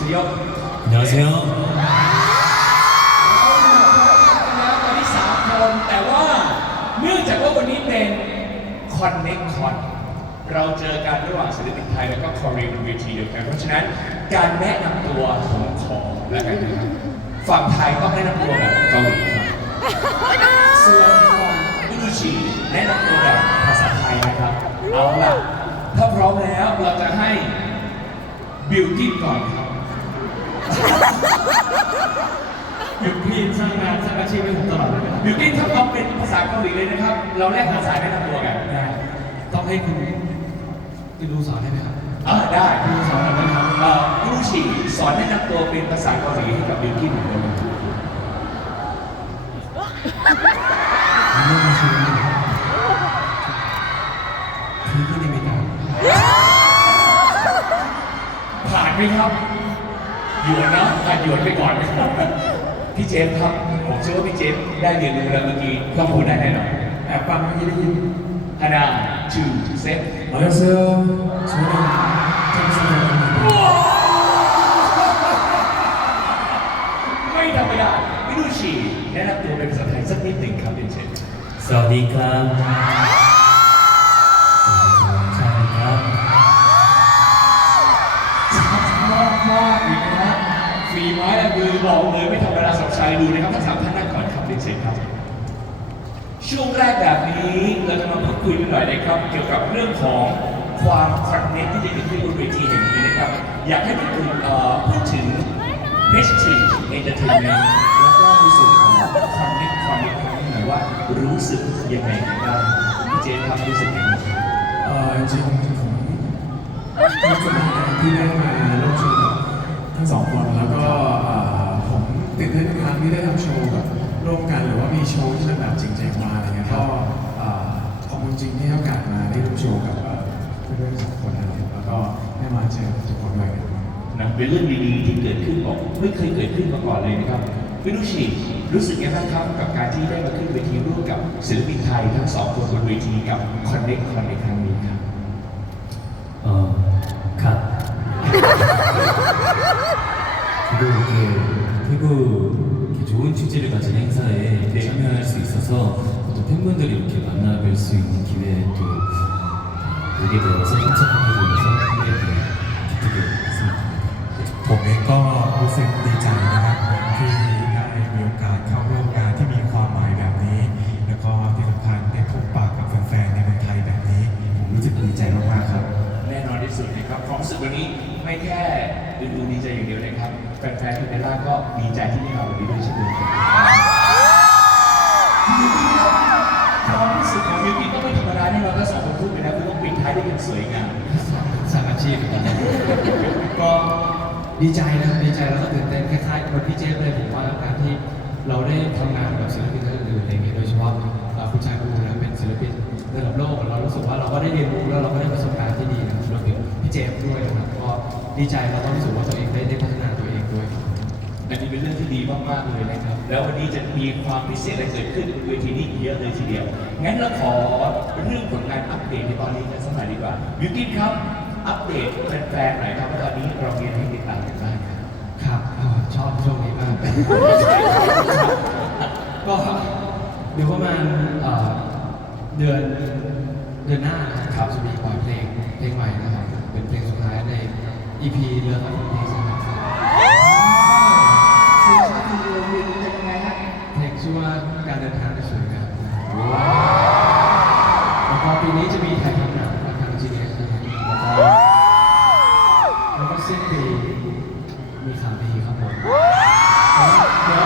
주세요. 안녕하세요. แล้วตอนนี้สามคนแต่ว่าเนื่องจากว่าวันนี้เป็นคอนเน็กคอนเราเจอกันระหว่างศิลปินไทยแล้วก็คอเรียนบนเวทีเดียวกัน เพราะฉะนั้นการแนะนำตัวผมขอแล้วกันนะครับฝั่งไทยต้องแนะนำตัวแบบเกาหลีครับส่วนฝั่งอินโดนีเซียแนะนำตัวแบบภาษาไทยนะครับ เอาล่ะ ถ้าพร้อมแล้วเราจะให้ บิวตี้ก่อนครับบิวตี้นสร้างงานสร้างอาชีพให้ผมตลอดเลยบิวตี้นถ้าเราเป็นภาษาเกาหลีเลยนะครับ เราแลกภาษาไนะทำตัวกันนะต้องให้คุณคุณดูสอนได้ไหมครับเออได้คุณดูสอนได้ไหมครับคุณดูฉีสอนให้ทำตัวเป็นภาษาเกาหลีให้กับบิวตี้นเหมือนกัน ผ่านไหมครับหยวนนะผ่านหยวนไปก่อนนะครับพี่เจมส์ครับ ผมเชื่อว่าพี่เจมส์ได้เรียนรู้แล้วเมื่อกี้ต้องพูดได้แน่นอน แอบฟังเมื่อกี้ได้ยิน ฮานาจูเซฟ 안녕하세요. 저는 장수입니다. ไม่ธรรมดาพี่ดูฉีแนะนำตัวเป็นภาษาไทยสักนิดหนึ่งครับพี่เจมส์ 사와디캅. 사와디캅. ลอบอกเลยไม่ธรรมดาสับชายดูนะครับทั้งสามท่านนั่งก่อนครับเป็นเชิญครับ ช่วงแรกแบบนี้เราจะมาพูดคุยกันหน่อยนะครับ เกี่ยวกับเรื่องของความคอนเนคที่จะเกิดขึ้นบนเวทีแห่งนี้นะครับ อยากให้พี่คุณเอ่อพูดถึง Prestige Entertainment แล้วก็ในส่วนของคอนเนคคอนเนคครั้งนี้หน่อยว่ารู้สึกยังไงกันบ้างพี่เจนครับรู้สึกยังไงเออจริงๆผมรู้สึกดีที่ได้มาร่วมชว์กับทั้งสองคนแล้วก็ ตื่นเต้นทุครั้ที่ได้ทำโชว์แบบร่วมกันหรือว่ามีโชว์ที่มันแบบจริงใจมาอะไรเงี้ยก็ออขอบคุณจริงที่ให้โอกาสมาได้ร่วมโชว์กับเอ่อเพื่อนๆสองคนอะไรเแล้วก็ได้มาเจอทุกคนด้วยนะครันะเป็นเรื่องดีๆที่เกิดขึ้นบอกไม่เคยเกิดขึ้นมาก่อนเลยนะครับวินุชิรู้สึกยังไงบ้างครับกับการที่ได้มาขึ้นเวทีร่วมกับศิลปินไทยทั้งสองคนบนเวทีกับคอนเนคค Connect ครั้งนี้ครับ เออครับ ดูเกม 태국 이렇게 좋은 취지를 가진 행사에 이렇게 참여할 수 있어서 또 팬분들이 이렇게 만나뵐 수 있는 기회에 또 오게 되어서 참석하게 되어서 굉장히 기쁘게 생각합니다. ผมเองก็รู้สึกดีใจนะครับ ไม่แค่ดูดูดีใจอย่างเดียวนะครับแฟนๆที่เบลล่าก็ดีใจที่ได้มาวันนี้ด้วยเช่นเดียวกันความรู้สึกของมิวกี้ก็ไม่ธรรมดาแน่นอนถ้าสองคนพูดไปแล้วคือต้องปิดท้ายด้วยกันสวยงามสางอาชีพก็ดีใจนะครับดีใจแล้วก็ตื่นเต้นคล้ายๆคนพี่เจฟเลยผมว่าการที่เราได้ทำงานกับศิลปินท่านอื่นๆอะไรอย่างเงี้ยโดยเฉพาะเอ่อคุณชายบูนะเป็นศิลปินระดับโลกเรารู้สึกว่าเราก็ได้เรียนรู้แล้วเราก็ได้ประสบการณ์ที่ดีนะครับรวมถึง พี่เจฟด้วยนะครับก็ดีใจแล้วก็รู้สึกว่าตัวเองได้ได้พัฒนาตัวเองด้วยครับ อันนี้เป็นเรื่องที่ดีมากๆเลยนะครับ แล้ววันนี้จะมีความพิเศษอะไรเกิดขึ้นบนเวทีนี้เยอะเลยทีเดียว งั้นเราขอเรื่องผลงานอัปเดตในตอนนี้กันสักหน่อยดีกว่าบิวกิ้นครับ อัปเดตแฟนๆหน่อยครับว่าตอนนี้เรามีอะไรให้ติดตามกันบ้างครับครับอ่าชอบช่วงนี้มาก ก็เดี๋ยวประมาณเอ่อเดือนเดือนหน้านะครับจะมีปล่อยเพลงเพลงใหม่นะครับ เป็นเพลงสุดท้ายใน EP เรือกับเพลงสมัครเพลงชื่อว่าการเดินทางในสวยงามแล้วก็ปีนี้จะมีถ่ายทำหนังทาง GDS นะครับแล้วก็แล้วก็สิ้นปีมีข่าวดีครับผมเดี๋ยว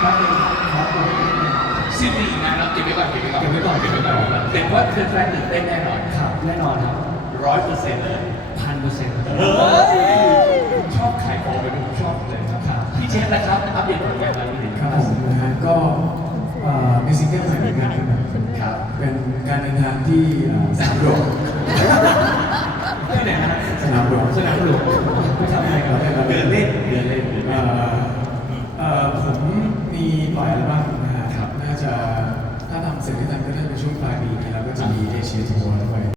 แป๊บนึงขอตัวนิดนึง สิ้นปีอีกนานแล้วเก็บไว้ก่อนเก็บไว้ก่อนเก็บไว้ก่อนเก็บไว้ก่อนแต่ว่าแฟนๆตื่นเต้นแน่นอนครับแน่นอนครับ ร้อยเปอร์เซ็นต์เลยพันเปอร์เซ็นต์เฮ้ยผมชอบขายของเป็นผมชอบเลยครับครับพี่เจษนะครับอัปเดตผลงานตอนนี้หนึ่งครับผมนะฮะก็เอ่อมีซิงเกิลใหม่เหมือนกันครับเป็นการเดินทางที่เอ่อสนามหลวงที่ไหนฮะสนามหลวงสนามหลวงไม่ทำอะไรครับเดินเล่นเดินเล่นเดินเอ่เล่น อเอ่อผมมีปล่อยอัลบั้มนะฮะน่าจะถ้าทำเสร็จที่ทันก็น่าจะเป็นช่วงปลายปีนี้แล้วก็จะมีเอเชียทัวร์ด้วย